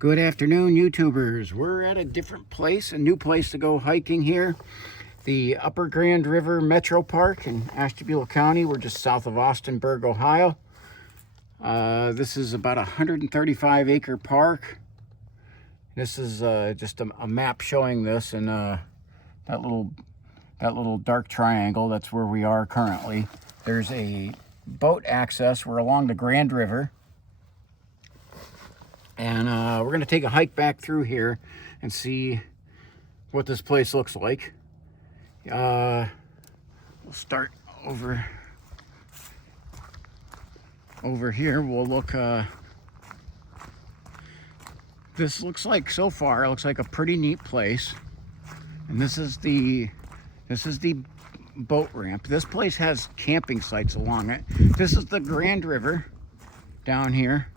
Good afternoon, YouTubers. We're at a different place, a new place to go hiking here. The Upper Grand River Metro Park in Ashtabula County. We're just south of Austinburg, Ohio. This is about a 135-acre park. This is just a map showing this, and that little dark triangle, that's where we are currently. There's a boat access. We're along the Grand River. And we're going to take a hike back through here and see what this place looks like. We'll start over here. We'll look. This looks like, so far, it looks like a pretty neat place. And this is the boat ramp. This place has camping sites along it. This is the Grand River down here.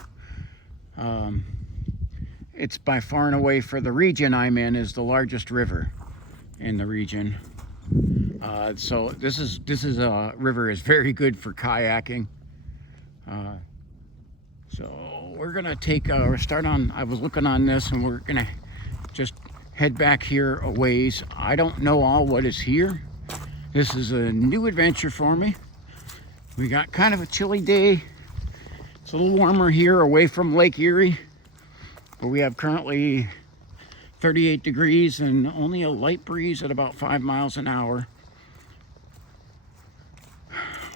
It's by far and away, for the region I'm in, is the largest river in the region. So this is a river is very good for kayaking. So we're gonna take start on. I was looking on this, and we're gonna just head back here a ways. I don't know all what is here. This is a new adventure for me. We got kind of a chilly day. It's a little warmer here away from Lake Erie, but we have currently 38 degrees and only a light breeze at about 5 miles an hour,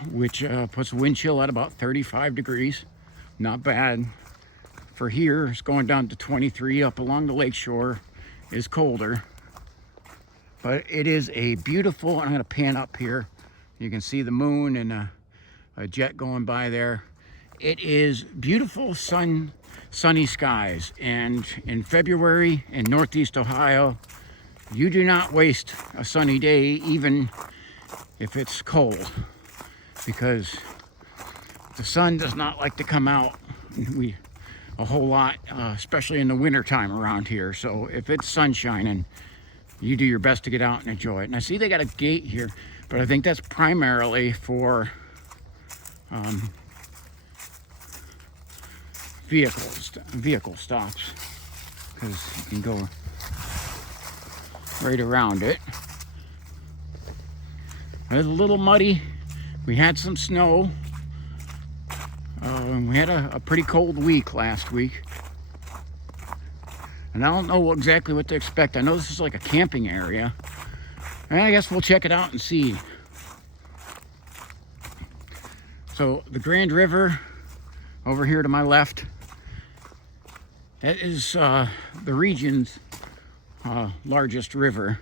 which puts wind chill at about 35 degrees. Not bad. For here, it's going down to 23. Up along the lake shore is colder, but it is a beautiful, I'm going to pan up here. You can see the moon and a jet going by there. It is beautiful sunny skies, and in February in Northeast Ohio, you do not waste a sunny day, even if it's cold, because the sun does not like to come out a whole lot, especially in the winter time around here. So if it's sun shining, you do your best to get out and enjoy it. And I see they got a gate here, but I think that's primarily for vehicle stops, because you can go right around it. It's a little muddy. We had some snow. We had a pretty cold week last week, and I don't know exactly what to expect. I know this is like a camping area, and I guess we'll check it out and see. So the Grand River over here to my left, that is the region's largest river.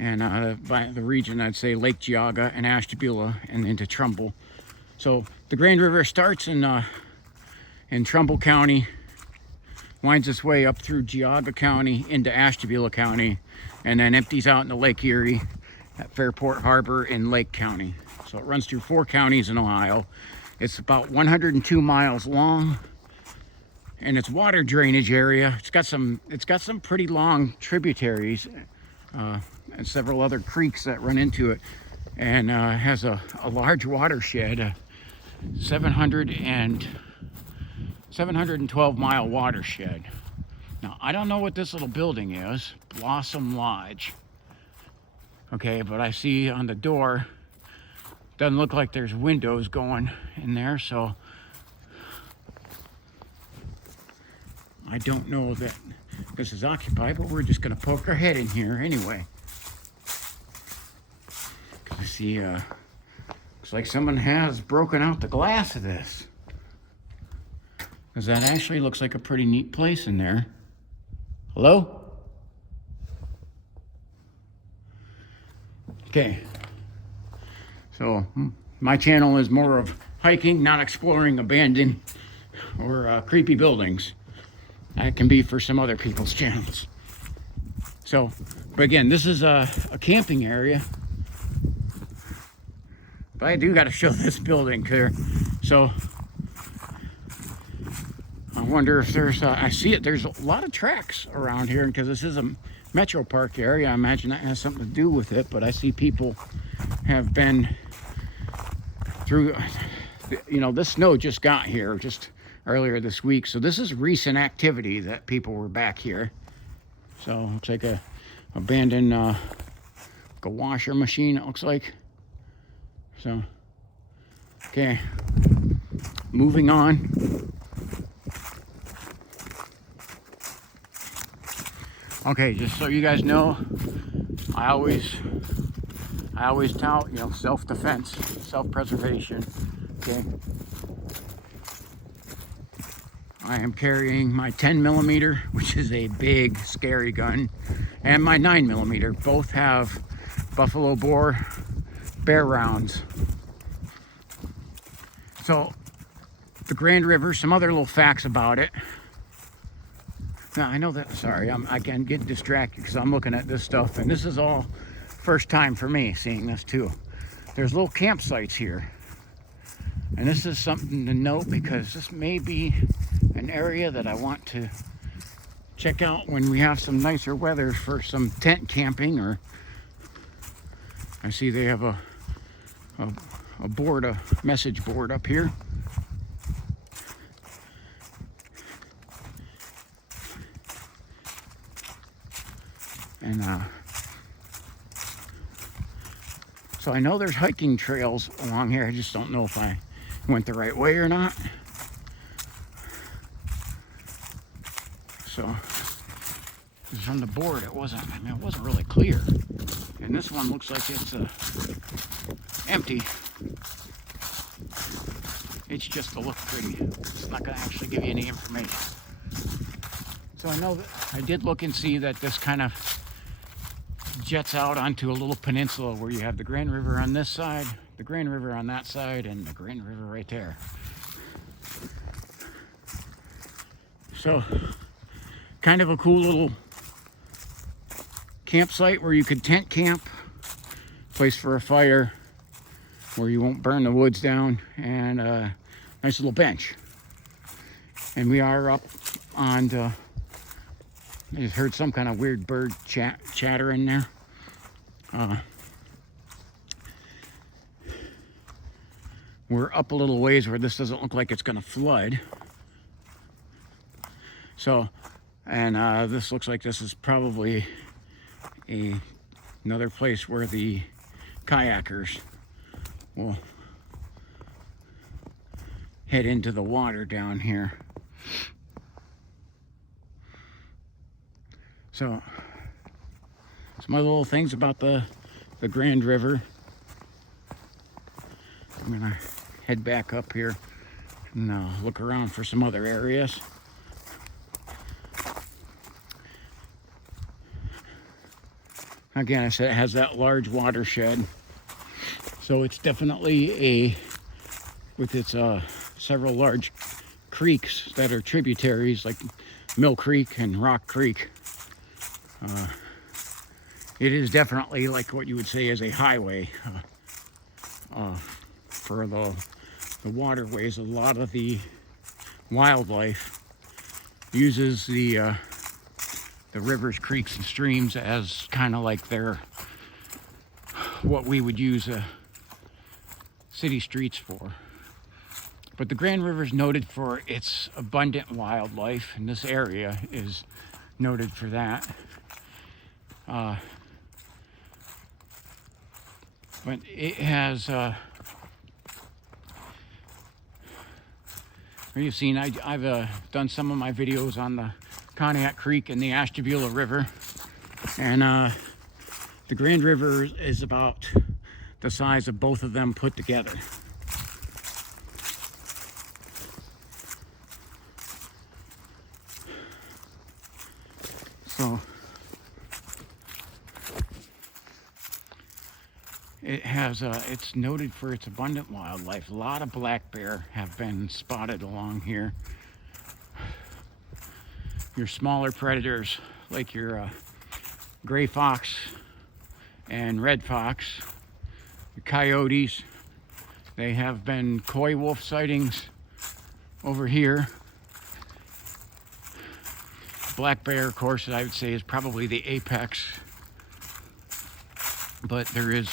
And by the region, I'd say Lake Geauga and Ashtabula and into Trumbull. So the Grand River starts in Trumbull County, winds its way up through Geauga County into Ashtabula County, and then empties out into Lake Erie at Fairport Harbor in Lake County. So it runs through 4 counties in Ohio. It's about 102 miles long, and its water drainage area, it's got some pretty long tributaries and several other creeks that run into it, and has a large watershed, 712 mile watershed. Now, I don't know what this little building is, Blossom Lodge. Okay, but I see on the door, doesn't look like there's windows going in there, so I don't know that this is occupied, but we're just gonna poke our head in here anyway. Cause I see, looks like someone has broken out the glass of this. Cause that actually looks like a pretty neat place in there. Hello? Okay. So my channel is more of hiking, not exploring abandoned or creepy buildings. That can be for some other people's channels. So, but again, this is a camping area. But I do got to show this building here. So I wonder if there's, I see it, there's a lot of tracks around here, because this is a metro park area. I imagine that has something to do with it, but I see people have been through, you know, this snow just got here just earlier this week. So this is recent activity that people were back here. So it's like a abandoned like a washer machine, it looks like. So, okay, moving on. Okay, just so you guys know, I always tout, you know, self-defense, self-preservation. Okay, I am carrying my 10mm, which is a big, scary gun, and my 9mm. Both have buffalo bear rounds. So, the Grand River, some other little facts about it. Now, I know that, sorry, I can get distracted because I'm looking at this stuff, and this is all first time for me seeing this too. There's little campsites here. And this is something to note because this may be an area that I want to check out when we have some nicer weather for some tent camping. Or I see they have a board, a message board up here. And so I know there's hiking trails along here. I just don't know if I went the right way or not. So from the board, it wasn't really clear. And this one looks like it's empty. It's just to look pretty. It's not going to actually give you any information. So I know that I did look and see that this kind of jets out onto a little peninsula where you have the Grand River on this side, the Grand River on that side, and the Grand River right there. So, kind of a cool little campsite where you could tent camp, place for a fire where you won't burn the woods down, and a nice little bench. And we are up on the, I just heard some kind of weird bird chatter in there. We're up a little ways where this doesn't look like it's going to flood. So, and this looks like this is probably another place where the kayakers will head into the water down here. So, some other little things about the Grand River. I'm gonna head back up here and look around for some other areas. Again, I said it has that large watershed, so it's definitely with its several large creeks that are tributaries, like Mill Creek and Rock Creek. It is definitely like what you would say is a highway for the waterways. A lot of the wildlife uses the rivers, creeks, and streams as kind of like their, what we would use city streets for. But the Grand River is noted for its abundant wildlife, and this area is noted for that. But it has, you've seen, I've done some of my videos on the Conneaut Creek and the Ashtabula River, and the Grand River is about the size of both of them put together. So it has, it's noted for its abundant wildlife. A lot of black bear have been spotted along here. Your smaller predators, like your gray fox and red fox, the coyotes. They have been coy wolf sightings over here. Black bear, of course, I would say is probably the apex. But there is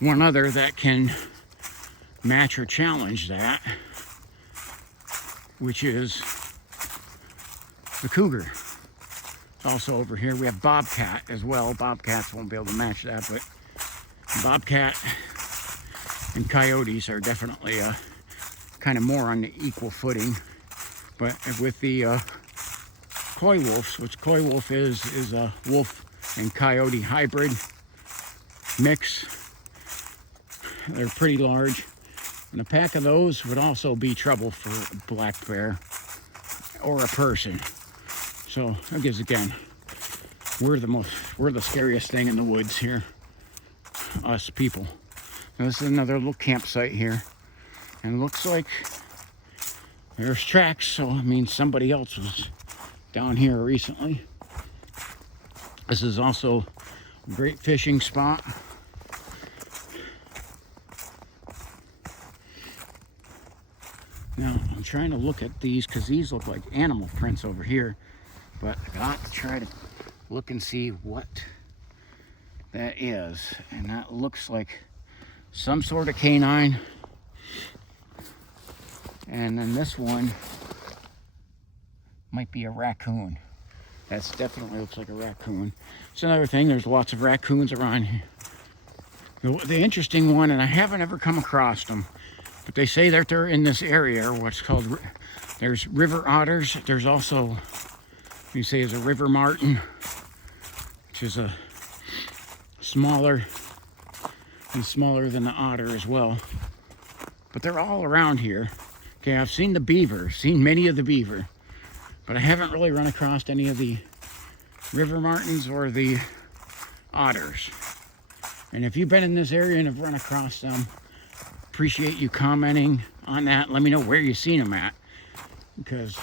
one other that can match or challenge that. which is the cougar. Also over here we have bobcat as well. Bobcats won't be able to match that, but bobcat and coyotes are definitely kind of more on the equal footing. But with the coy wolves, which coy wolf is a wolf and coyote hybrid mix, they're pretty large. And a pack of those would also be trouble for a black bear or a person. So I guess again, we're the scariest thing in the woods here, us people. Now, this is another little campsite here, and it looks like there's tracks, so I mean somebody else was down here recently. This is also a great fishing spot. Now I'm trying to look at these because these look like animal prints over here, but I got to try to look and see what that is. And that looks like some sort of canine. And then this one might be a raccoon. That's definitely looks like a raccoon. It's another thing, there's lots of raccoons around here. The interesting one, and I haven't ever come across them, but they say that they're in this area, what's called, there's river otters. There's also, you say, is a river martin, which is a smaller than the otter as well. But they're all around here. Okay, I've seen the beaver, seen many of the beaver, but I haven't really run across any of the river martins or the otters. And if you've been in this area and have run across them, appreciate you commenting on that. Let me know where you've seen them at, because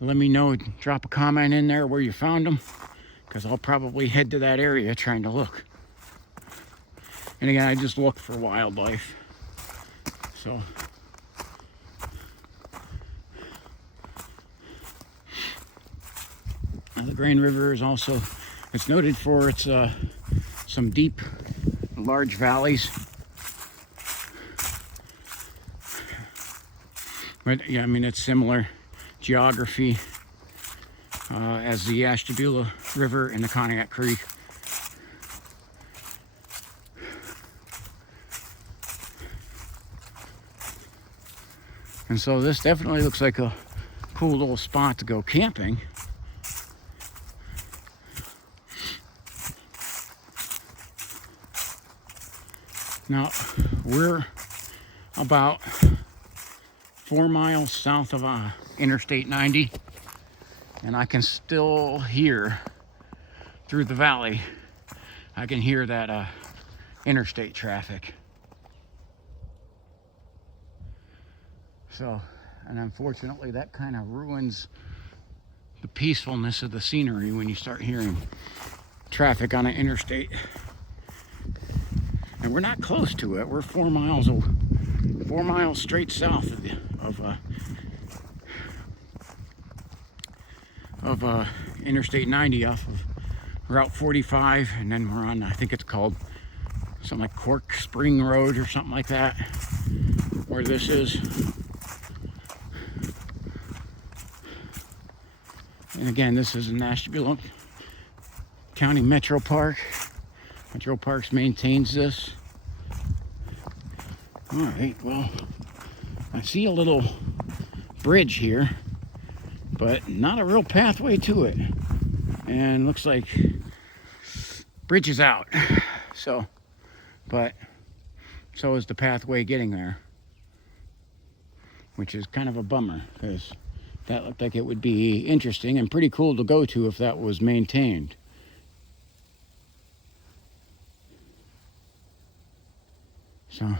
let me know, drop a comment in there where you found them, because I'll probably head to that area trying to look. And again, I just look for wildlife. So now the Grand River is also, it's noted for its some deep, large valleys. But yeah, I mean, it's similar geography as the Ashtabula River and the Cognac Creek. And so this definitely looks like a cool little spot to go camping. Now, we're about 4 miles south of Interstate 90, and I can still hear through the valley, I can hear that interstate traffic. So, and unfortunately that kind of ruins the peacefulness of the scenery when you start hearing traffic on an interstate. And we're not close to it. We're 4 miles straight south of Interstate 90 off of Route 45, and then we're on, I think it's called something like Cork Spring Road or something like that, where this is. And again, this is in Ashtabula County Metro Park. Metro Parks maintains this. All right, well, I see a little bridge here, but not a real pathway to it. And looks like bridge is out. So, but so is the pathway getting there, which is kind of a bummer, because that looked like it would be interesting and pretty cool to go to if that was maintained. So,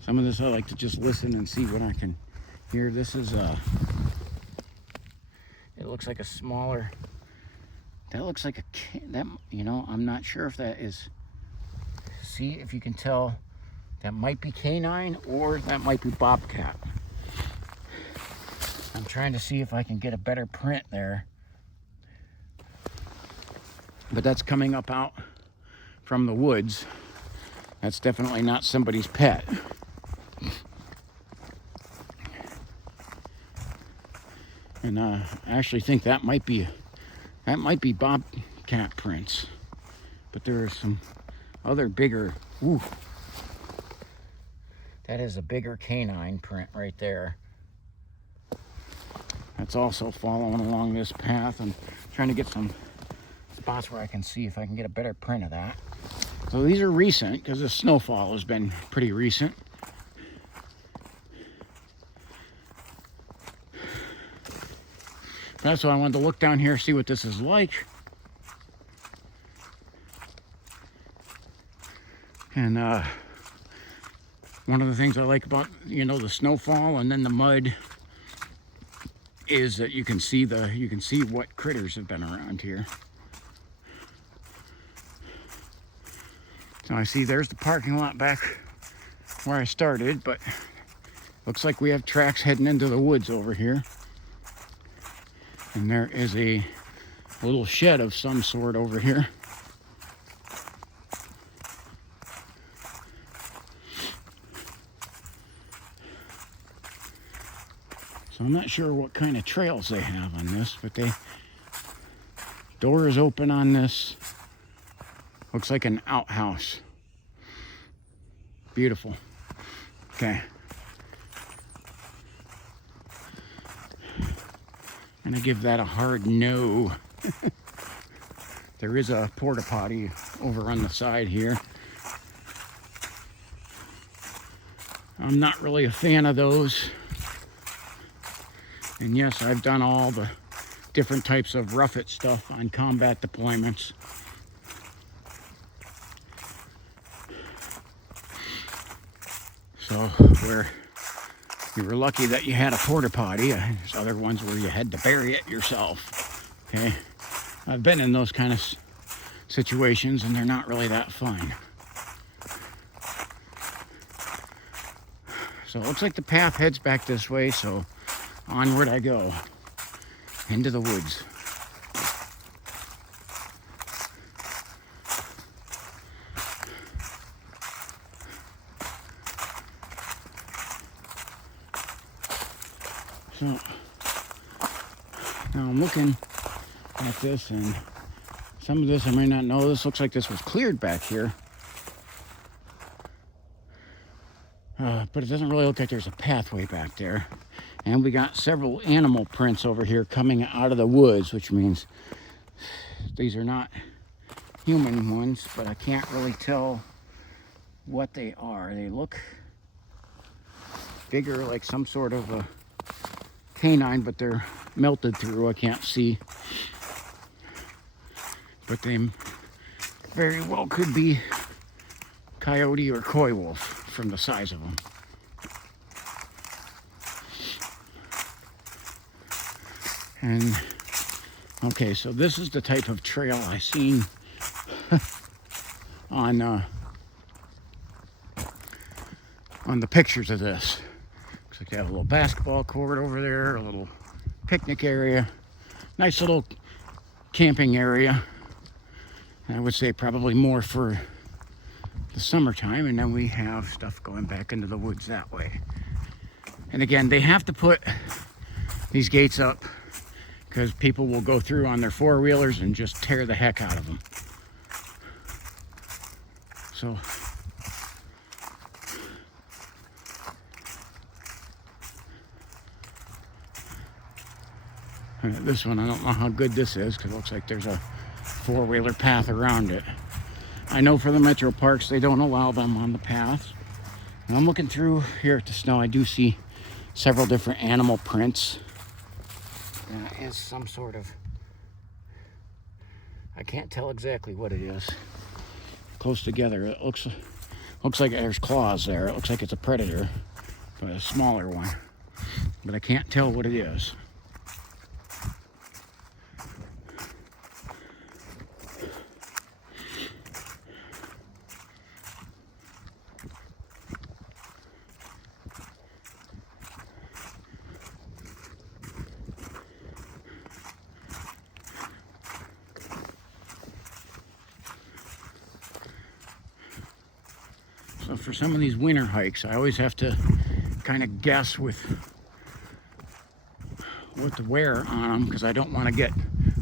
some of this I like to just listen and see what I can hear. This is it looks like a smaller, that looks like that, you know, I'm not sure if that is, see if you can tell, that might be canine or that might be bobcat. I'm trying to see if I can get a better print there. But that's coming up out from the woods. That's definitely not somebody's pet. And I actually think that might be bobcat prints. But there are some other bigger, ooh, that is a bigger canine print right there. That's also following along this path. I'm trying to get some spots where I can see if I can get a better print of that. So these are recent because the snowfall has been pretty recent. That's why I wanted to look down here, see what this is like. And one of the things I like about, you know, the snowfall and then the mud is that you can see what critters have been around here. So I see there's the parking lot back where I started, but looks like we have tracks heading into the woods over here. And there is a little shed of some sort over here. So I'm not sure what kind of trails they have on this, but door is open on this. Looks like an outhouse. Beautiful. Okay. And I give that a hard no. There is a porta potty over on the side here. I'm not really a fan of those. And yes, I've done all the different types of rough it stuff on combat deployments. So where you were lucky that you had a porta potty, there's other ones where you had to bury it yourself. Okay, I've been in those kind of situations and they're not really that fun. So it looks like the path heads back this way, so onward I go into the woods. So now I'm looking at this, and some of this I may not know. This looks like this was cleared back here. But it doesn't really look like there's a pathway back there. And we got several animal prints over here coming out of the woods, which means these are not human ones, but I can't really tell what they are. They look bigger, like some sort of a canine, but they're melted through. I can't see. But they very well could be coyote or coy wolf from the size of them. And okay, so this is the type of trail I seen on the pictures of this. Looks like they have a little basketball court over there, a little picnic area, nice little camping area. I would say probably more for the summertime, and then we have stuff going back into the woods that way. And again, they have to put these gates up because people will go through on their four-wheelers and just tear the heck out of them. So this one, I don't know how good this is because it looks like there's a four-wheeler path around it. I know for the metro parks, they don't allow them on the path. And I'm looking through here at the snow. I do see several different animal prints. That is some sort of, I can't tell exactly what it is. Close together, it looks like there's claws there. It looks like it's a predator, but a smaller one. But I can't tell what it is. So for some of these winter hikes, I always have to kind of guess with what to wear on them because I don't want to get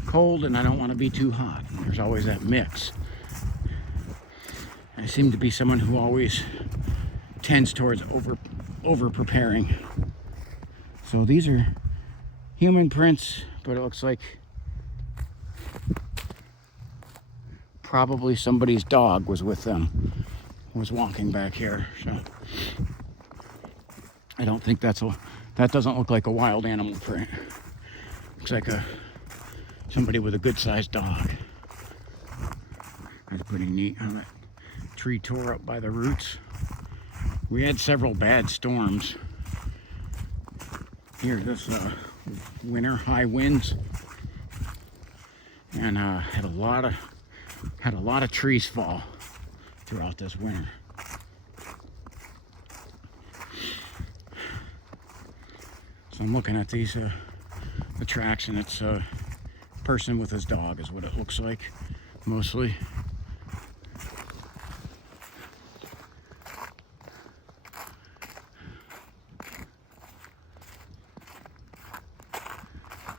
cold and I don't want to be too hot. There's always that mix. I seem to be someone who always tends towards over preparing. So these are human prints, but it looks like probably somebody's dog was with them, was walking back here. So I don't think that doesn't look like a wild animal print. Looks like somebody with a good sized dog. That's pretty neat. That tree tore up by the roots. We had several bad storms here this winter, high winds, and had a lot of trees fall throughout this winter. So I'm looking at these the tracks, and it's a person with his dog is what it looks like mostly.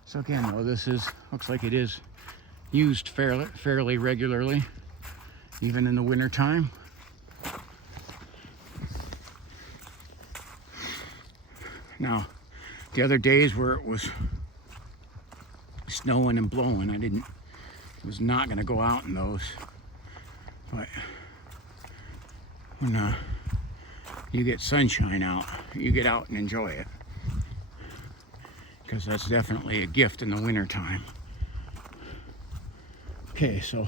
So again, though, this looks like it is used fairly regularly, even in the winter time. Now, the other days where it was snowing and blowing, I was not going to go out in those. But when you get sunshine out, you get out and enjoy it, because that's definitely a gift in the winter time. Okay, so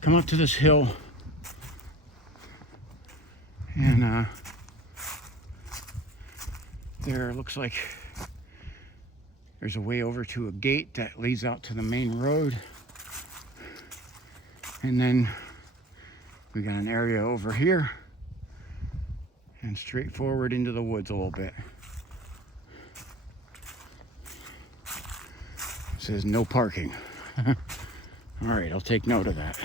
come up to this hill, and there looks like there's a way over to a gate that leads out to the main road, and then we got an area over here and straight forward into the woods a little bit. It says no parking. All right, I'll take note of that.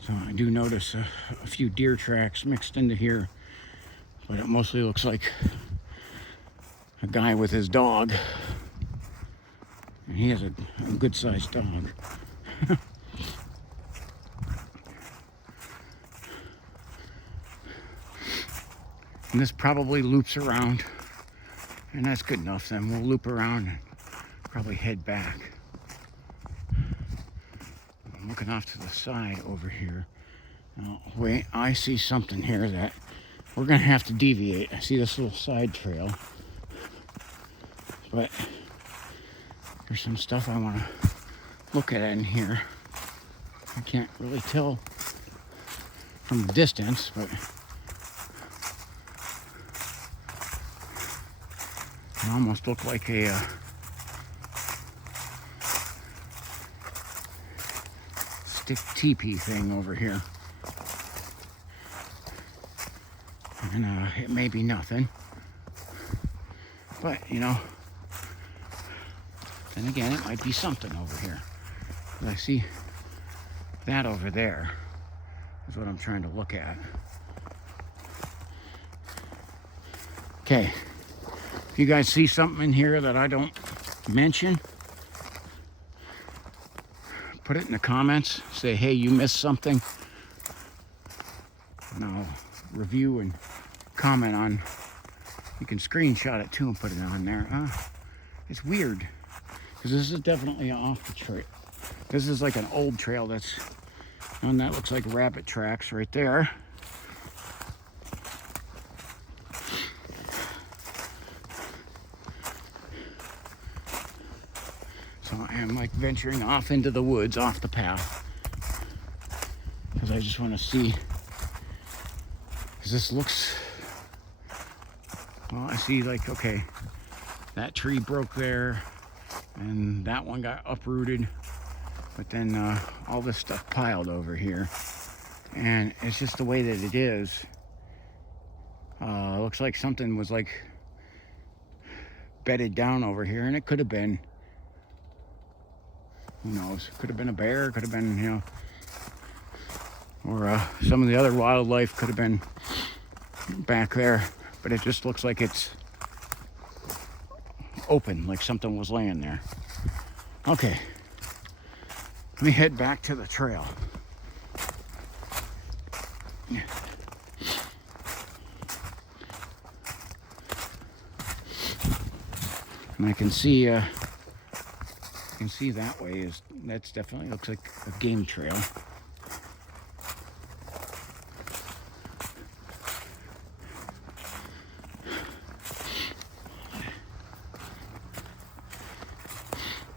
So I do notice a few deer tracks mixed into here, but it mostly looks like a guy with his dog. And he has a good sized dog. And this probably loops around, and that's good enough. Then we'll loop around and probably head back. I'm looking off to the side over here. Now, wait, I see something here that we're gonna have to deviate. I see this little side trail, but there's some stuff I want to look at in here. I can't really tell from the distance, but it almost looked like a stick teepee thing over here. And it may be nothing, but you know, then again, it might be something over here. I see that over there is what I'm trying to look at. Okay, if you guys see something in here that I don't mention, put it in the comments. Say, hey, you missed something, and I'll review and comment on. You can screenshot it too and put it on there. It's weird, because this is definitely off the trail. This is like an old trail that's, and that looks like rabbit tracks right there. So I am like venturing off into the woods, off the path, because I just want to see, because this looks, well, I see like, okay, that tree broke there, and that one got uprooted, but then all this stuff piled over here, and it's just the way that it is. Looks like something was like bedded down over here, and it could have been, who knows, could have been a bear, could have been, you know, or some of the other wildlife could have been back there, but it just looks like it's open, like something was laying there. Okay, let me head back to the trail. And I can see that way is, that's definitely looks like a game trail.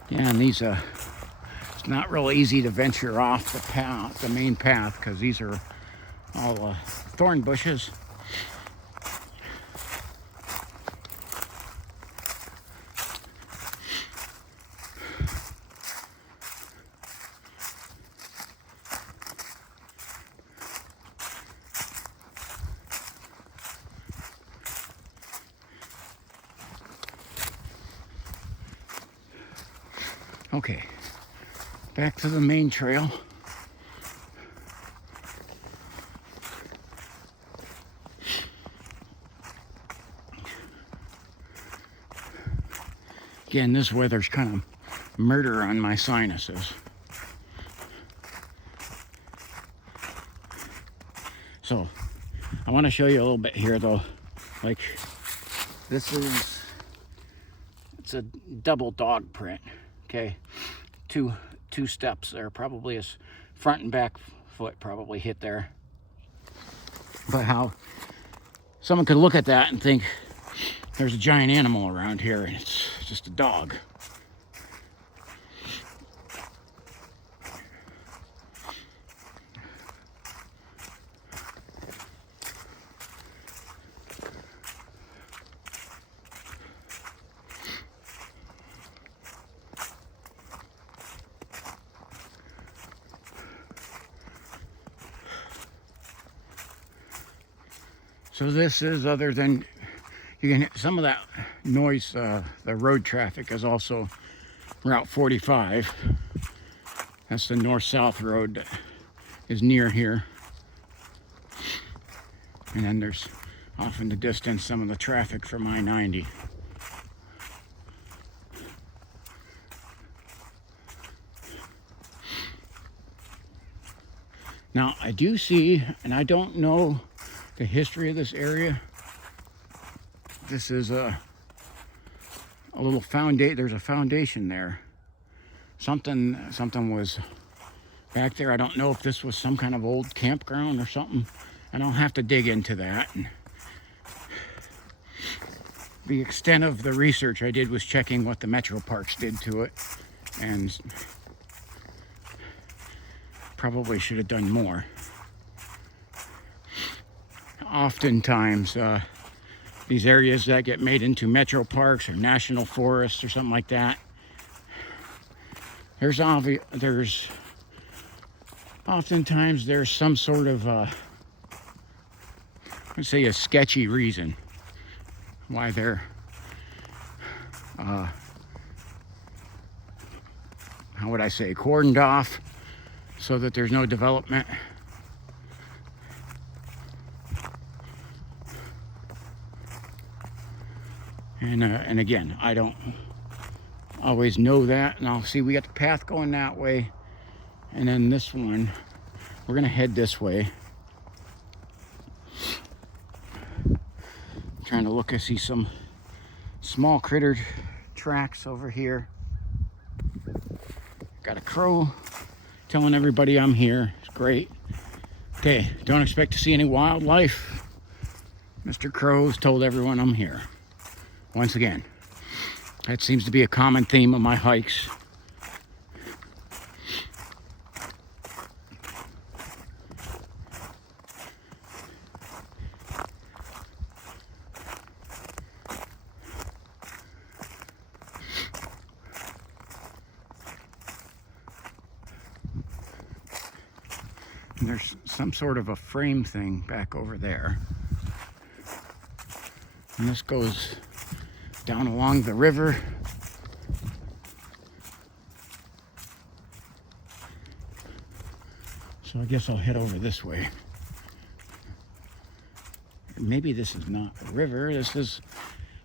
Yeah, and these it's not real easy to venture off the path, the main path, because these are all thorn bushes. Okay, back to the main trail. Again, this weather's kind of murder on my sinuses. So, I want to show you a little bit here though. Like, this is, it's a double dog print. Okay, two steps there, probably his front and back foot probably hit there. But how someone could look at that and think there's a giant animal around here and it's just a dog. So this is, other than you can, some of that noise, the road traffic is also Route 45. That's the north-south road that is near here. And then there's off in the distance some of the traffic from I-90. Now I do see, and I don't know the history of this area. This is a little foundation. There's a foundation there. Something was back there. I don't know if this was some kind of old campground or something. And I'll have to dig into that. And the extent of the research I did was checking what the metro parks did to it, and probably should have done more. Oftentimes, these areas that get made into metro parks or national forests or something like that, there's oftentimes there's some sort of let's say a sketchy reason why they're how would I say, cordoned off so that there's no development. And again, I don't always know that. And I'll see, we got the path going that way, and then this one, we're gonna head this way. I'm trying to look, I see some small critter tracks over here. Got a crow telling everybody I'm here. It's great. Okay, don't expect to see any wildlife. Mr. Crow's told everyone I'm here. Once again, that seems to be a common theme of my hikes. And there's some sort of a frame thing back over there. And this goes down along the river. So I guess I'll head over this way. Maybe this is not a river. This is,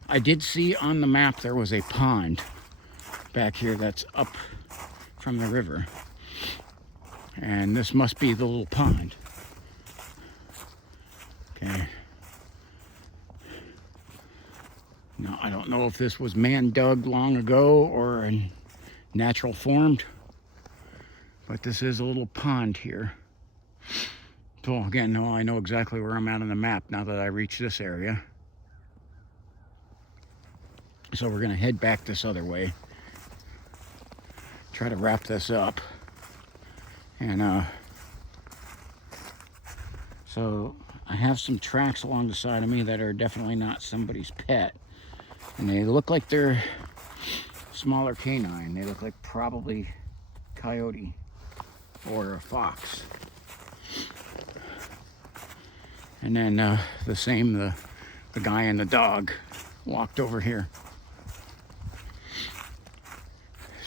I did see on the map there was a pond back here that's up from the river. And this must be the little pond. Okay. Now, I don't know if this was man dug long ago or a natural formed, but this is a little pond here. So again, no, I know exactly where I'm at on the map now that I reach this area. So we're gonna head back this other way. Try to wrap this up. And so I have some tracks along the side of me that are definitely not somebody's pet. And they look like they're smaller canine. They look like probably coyote or a fox. And then the same, the guy and the dog walked over here.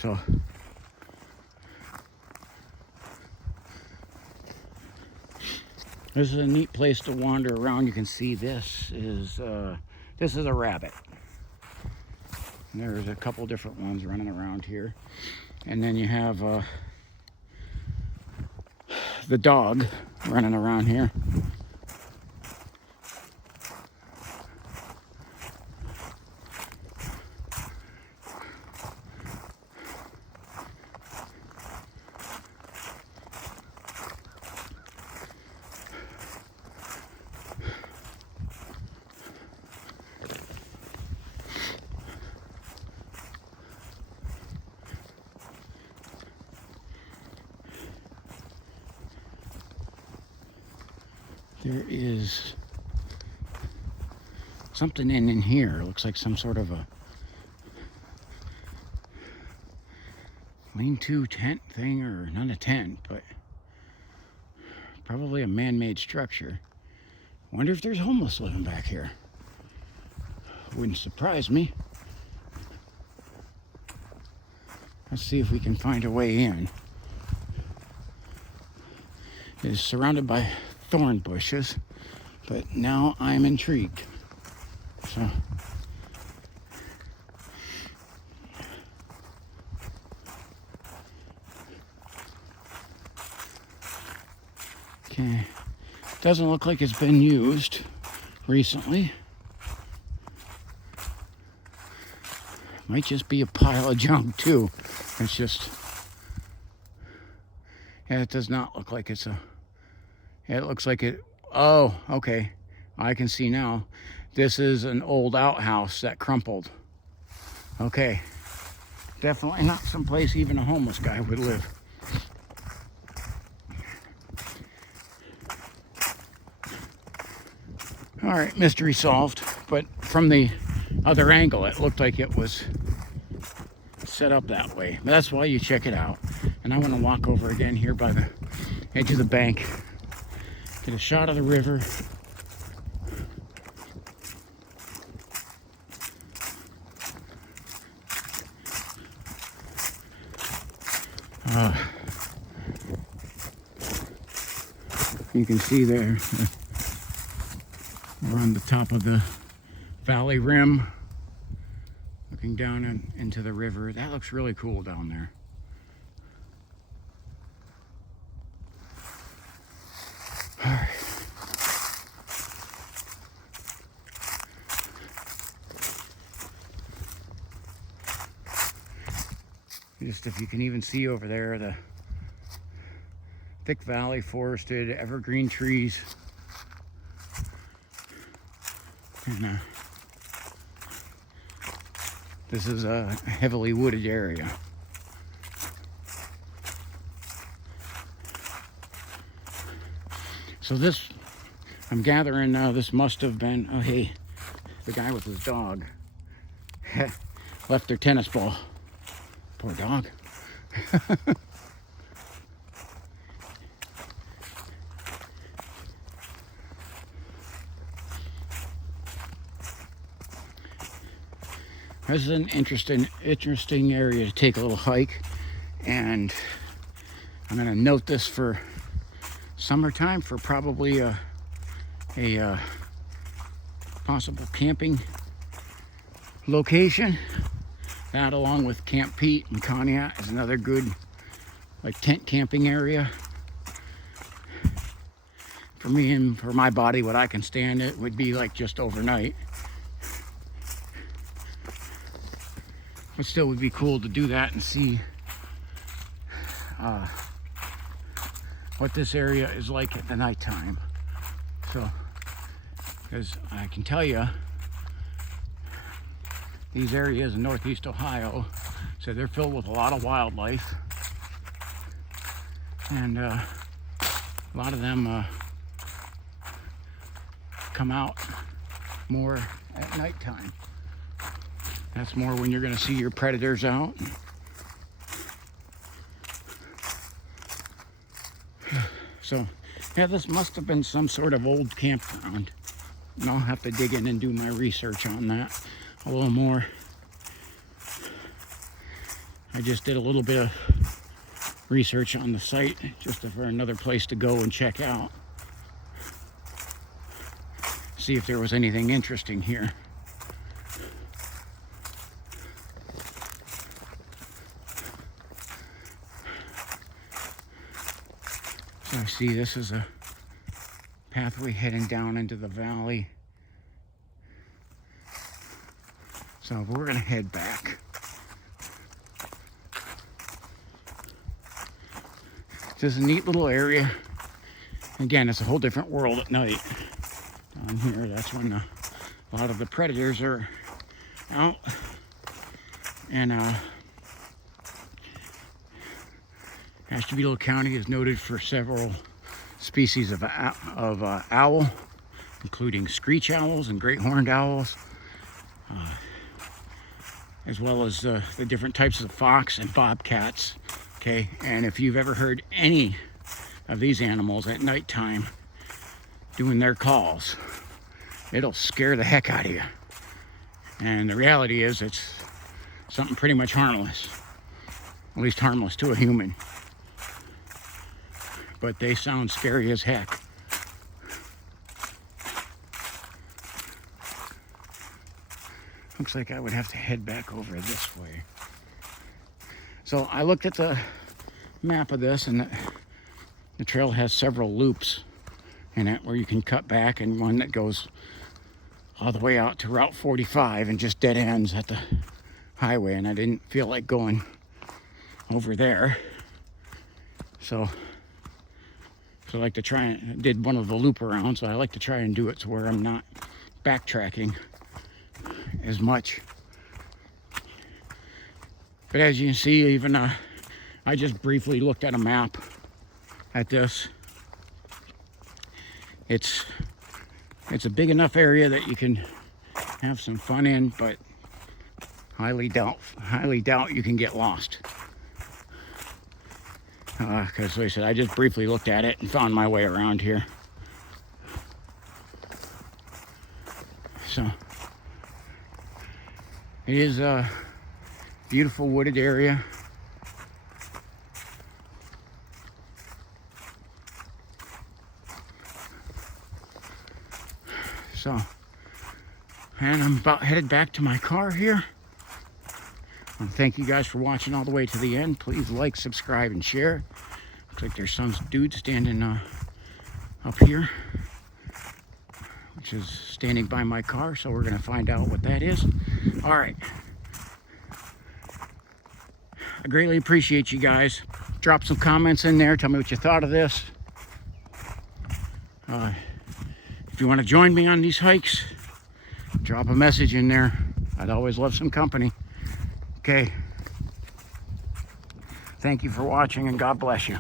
So this is a neat place to wander around. You can see this is a rabbit. And there's a couple different ones running around here. And then you have the dog running around here. There is something in here. It looks like some sort of a lean-to tent thing, or not a tent, but probably a man-made structure. Wonder if there's homeless living back here. Wouldn't surprise me. Let's see if we can find a way in. It is surrounded by thorn bushes, but now I'm intrigued. So okay, doesn't look like it's been used recently. Might just be a pile of junk too. It's just, yeah, it does not look like it's a, it looks like it, oh, okay, I can see now. This is an old outhouse that crumpled. Okay, definitely not someplace even a homeless guy would live. All right, mystery solved, but from the other angle, it looked like it was set up that way. But that's why you check it out. And I want to walk over again here by the edge of the bank. Get a shot of the river. You can see there, we're on the top of the valley rim, looking down into the river. That looks really cool down there. All right. Just if you can even see over there, the thick valley, forested, evergreen trees. And this is a heavily wooded area. So this, I'm gathering this must have been, oh hey, the guy with his dog left their tennis ball. Poor dog. This is an interesting area to take a little hike, and I'm going to note this for summertime for probably a possible camping location. That, along with Camp Pete and Conneaut, is another good like tent camping area. For me and for my body, what I can stand, it would be like just overnight. But still would be cool to do that and see what this area is like at the nighttime. So, because I can tell you, these areas in Northeast Ohio, so they're filled with a lot of wildlife, and a lot of them come out more at nighttime. That's more when you're going to see your predators out. So, yeah, this must have been some sort of old campground. And I'll have to dig in and do my research on that a little more. I just did a little bit of research on the site just for another place to go and check out. See if there was anything interesting here. So I see this is a pathway heading down into the valley. So we're gonna head back. This is a neat little area. Again, it's a whole different world at night. Down here, that's when a lot of the predators are out. And Ashtabula County is noted for several species of owl, including screech owls and great horned owls, as well as the different types of fox and bobcats. Okay, and if you've ever heard any of these animals at nighttime doing their calls, it'll scare the heck out of you. And the reality is, it's something pretty much harmless, at least harmless to a human. But they sound scary as heck. Looks like I would have to head back over this way. So I looked at the map of this, and the trail has several loops in it where you can cut back, and one that goes all the way out to Route 45 and just dead ends at the highway, and I didn't feel like going over there. So I like to try and did one of the loop around, so I like to try and do it to where I'm not backtracking as much. But as you can see, even I just briefly looked at a map at this. It's a big enough area that you can have some fun in, but highly doubt you can get lost. Because like I said, I just briefly looked at it and found my way around here. So it is a beautiful wooded area. So, and I'm about headed back to my car here. Thank you guys for watching all the way to the end. Please like, subscribe, and share. Looks like there's some dude standing up here, which is standing by my car, so we're going to find out what that is. All right. I greatly appreciate you guys. Drop some comments in there. Tell me what you thought of this. If you want to join me on these hikes, drop a message in there. I'd always love some company. Okay. Thank you for watching, and God bless you.